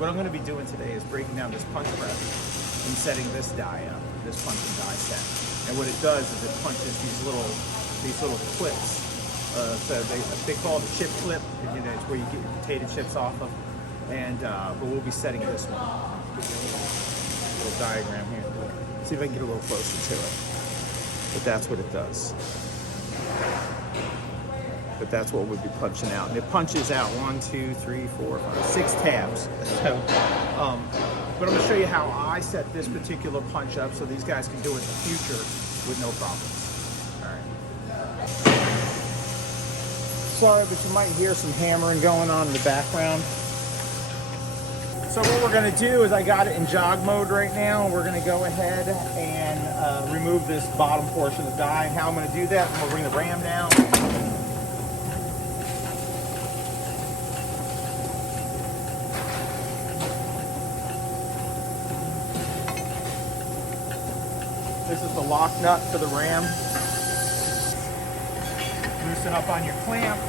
What I'm going to be doing today is breaking down this punch press and setting this die up, this punch and die set. And what it does is it punches these little clips. So they call it a chip clip. You know, it's where you get your potato chips off of. And but we'll be setting this one. Give you a little diagram here. See if I can get a little closer to it. But that's what it does. But that's what we'll be punching out. And it punches out 1, 2, 3, 4, 5, 6 tabs. So, but I'm gonna show you how I set this particular punch up so these guys can do it in the future with no problems. All right. Sorry, but you might hear some hammering going on in the background. So what we're gonna do is I got it in jog mode right now. We're gonna go ahead and remove this bottom portion of the die. And how I'm gonna do that, I'm gonna bring the ram down. This is the lock nut for the ram. Loosen up on your clamp.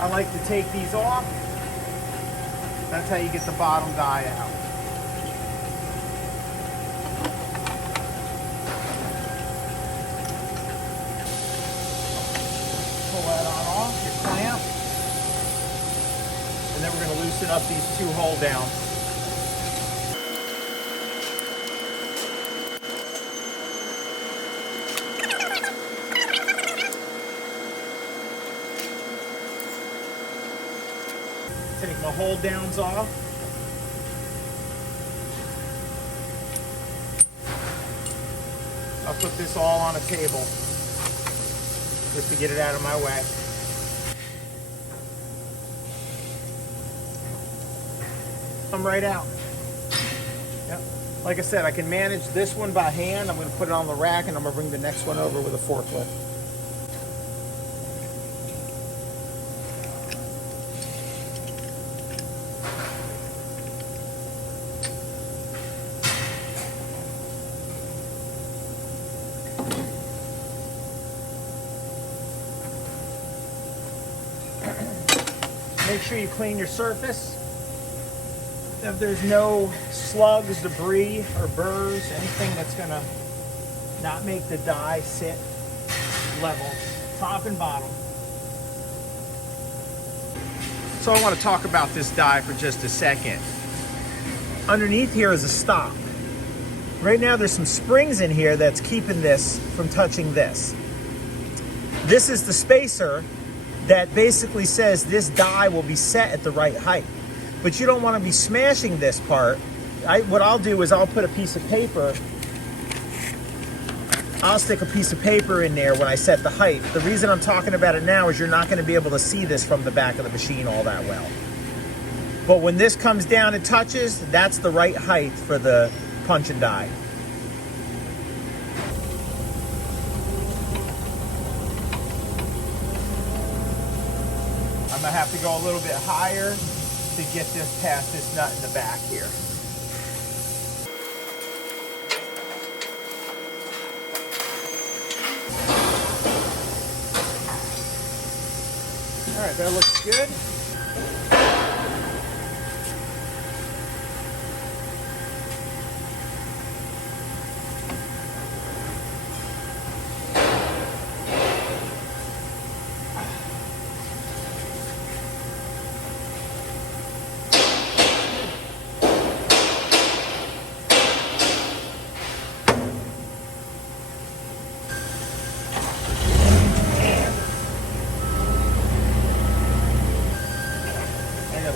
I like to take these off. That's how you get the bottom die out. Pull that on off, your clamp. And then we're going to loosen up these 2 hold downs. Take my hold downs off. I'll put this all on a table just to get it out of my way. Come right out. Yep. Like I said, I can manage this one by hand. I'm going to put it on the rack and I'm going to bring the next one over with a forklift. Make sure you clean your surface. If there's no slugs, debris, or burrs, anything that's gonna not make the die sit level, top and bottom. So I want to talk about this die for just a second. Underneath here is a stop. Right now there's some springs in here that's keeping this from touching this. This is the spacer that basically says this die will be set at the right height. But you don't want to be smashing this part. What I'll do is I'll put a piece of paper, I'll stick a piece of paper in there when I set the height. The reason I'm talking about it now is you're not going to be able to see this from the back of the machine all that well. But when this comes down and touches, that's the right height for the punch and die. I'm gonna have to go a little bit higher to get this past this nut in the back here. All right, that looks good.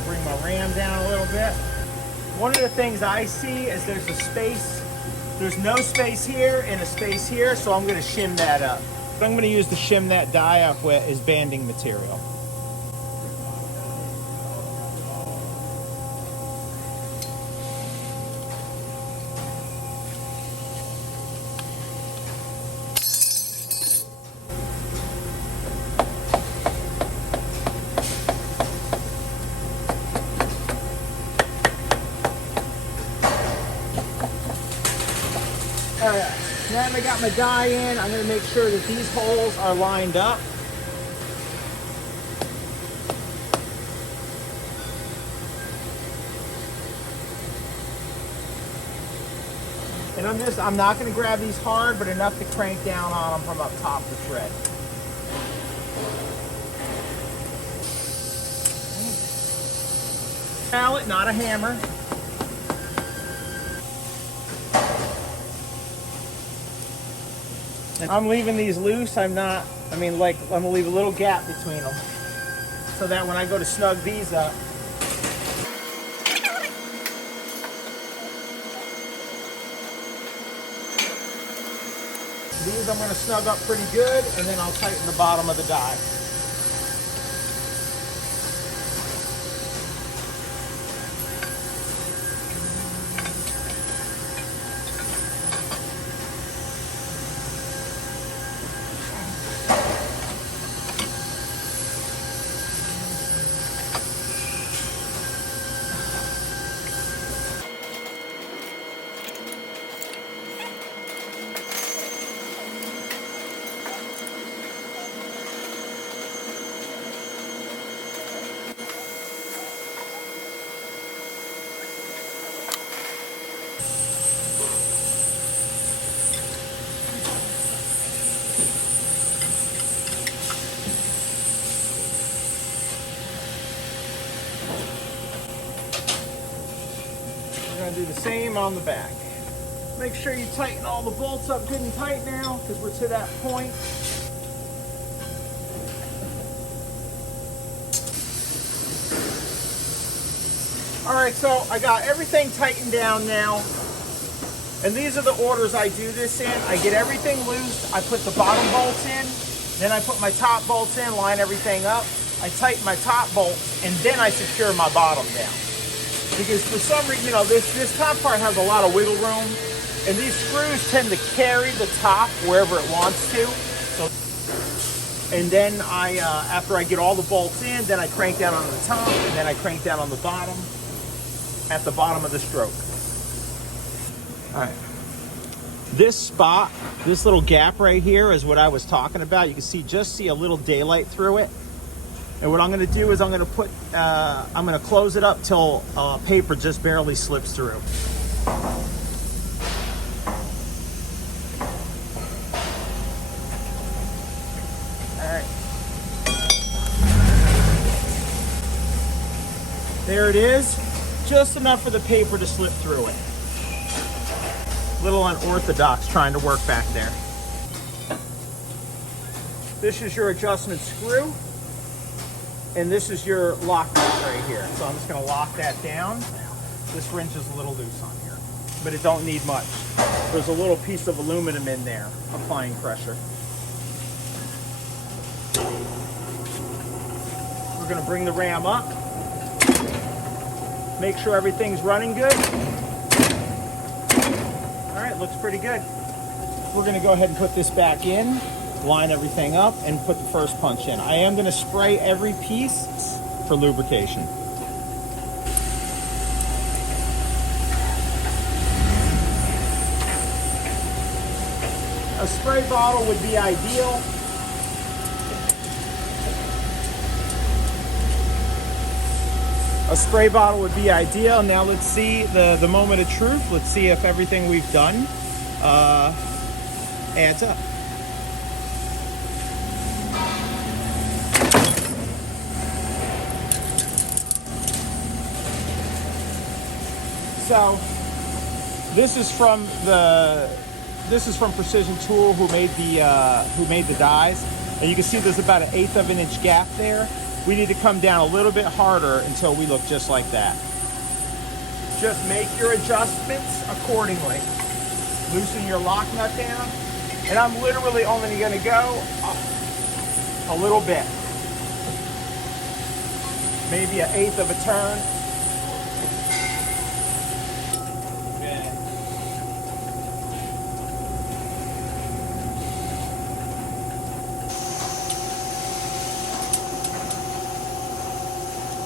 Bring my ram down a little bit. One of the things I see is there's a space, there's no space here and a space here, so I'm going to shim that up. What I'm going to use to shim that die up with is banding material. Now that I got my die in, I'm going to make sure that these holes are lined up. And I'm not going to grab these hard, but enough to crank down on them from up top of the thread. Mallet, not a hammer. And I'm leaving these loose. I'm gonna leave a little gap between them so that when I go to snug these up, these I'm gonna snug up pretty good, and then I'll tighten the bottom of the die. Do the same on the back. Make sure you tighten all the bolts up good and tight now, because we're to that point. All right, so I got everything tightened down now, and these are the orders I do this in. I get everything loose, I put the bottom bolts in, then I put my top bolts in, line everything up, I tighten my top bolts, and then I secure my bottom down. Because for some reason, this top part has a lot of wiggle room, and these screws tend to carry the top wherever it wants to. So, and then after I get all the bolts in, then I crank down on the top, and then I crank down on the bottom, at the bottom of the stroke. All right. This spot, this little gap right here is what I was talking about. You can see a little daylight through it. And what I'm going to do is I'm going to close it up till paper just barely slips through. All right. There it is. Just enough for the paper to slip through it. A little unorthodox trying to work back there. This is your adjustment screw. And this is your lock nut right here. So I'm just going to lock that down. This wrench is a little loose on here, but it don't need much. There's a little piece of aluminum in there applying pressure. We're going to bring the ram up. Make sure everything's running good. All right, looks pretty good. We're going to go ahead and put this back in. Line everything up and put the first punch in. I am going to spray every piece for lubrication. A spray bottle would be ideal. A spray bottle would be ideal. Now let's see the moment of truth. Let's see if everything we've done adds up. So this is from Precision Tool, who made the dies, and you can see there's about 1/8 of an inch gap there. We need to come down a little bit harder until we look just like that. Just make your adjustments accordingly. Loosen your lock nut down, and I'm literally only going to go a little bit, maybe 1/8 of a turn.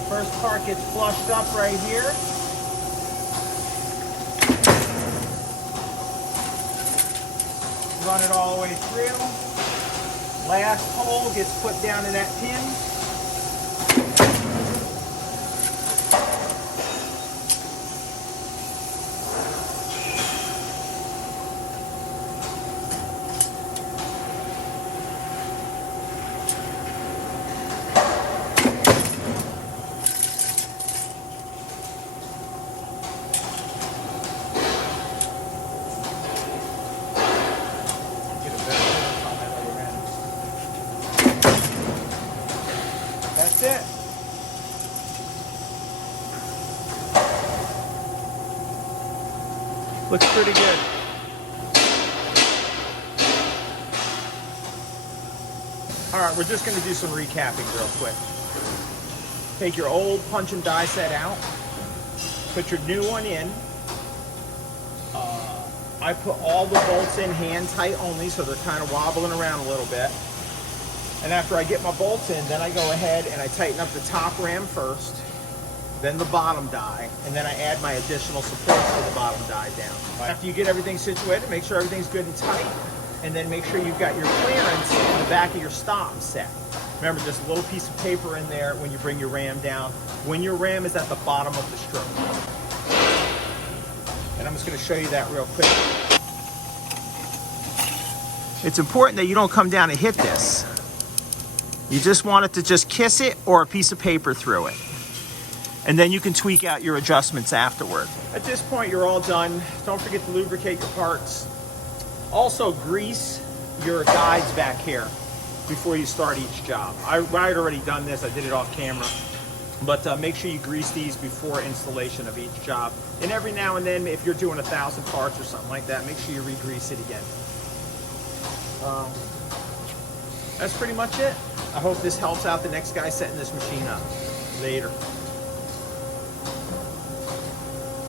First part gets flushed up right here. run it all the way through. Last hole gets put down in that pin. That's it. Looks pretty good. All right, we're just going to do some recapping real quick. Take your old punch and die set out. Put your new one in. I put all the bolts in hand tight only, so they're kind of wobbling around a little bit. And after I get my bolts in, then I go ahead and I tighten up the top ram first, then the bottom die, and then I add my additional supports to the bottom die down. After you get everything situated, make sure everything's good and tight, and then make sure you've got your clearance in the back of your stop set. Remember, just a little piece of paper in there when you bring your ram down, when your ram is at the bottom of the stroke. And I'm just going to show you that real quick. It's important that you don't come down and hit this. You just want it to just kiss it or a piece of paper through it. And then you can tweak out your adjustments afterward. At this point, you're all done. Don't forget to lubricate your parts. Also, grease your guides back here before you start each job. I had already done this. I did it off camera. But make sure you grease these before installation of each job. And every now and then, if you're doing 1,000 parts or something like that, make sure you re-grease it again. That's pretty much it. I hope this helps out the next guy setting this machine up. Later.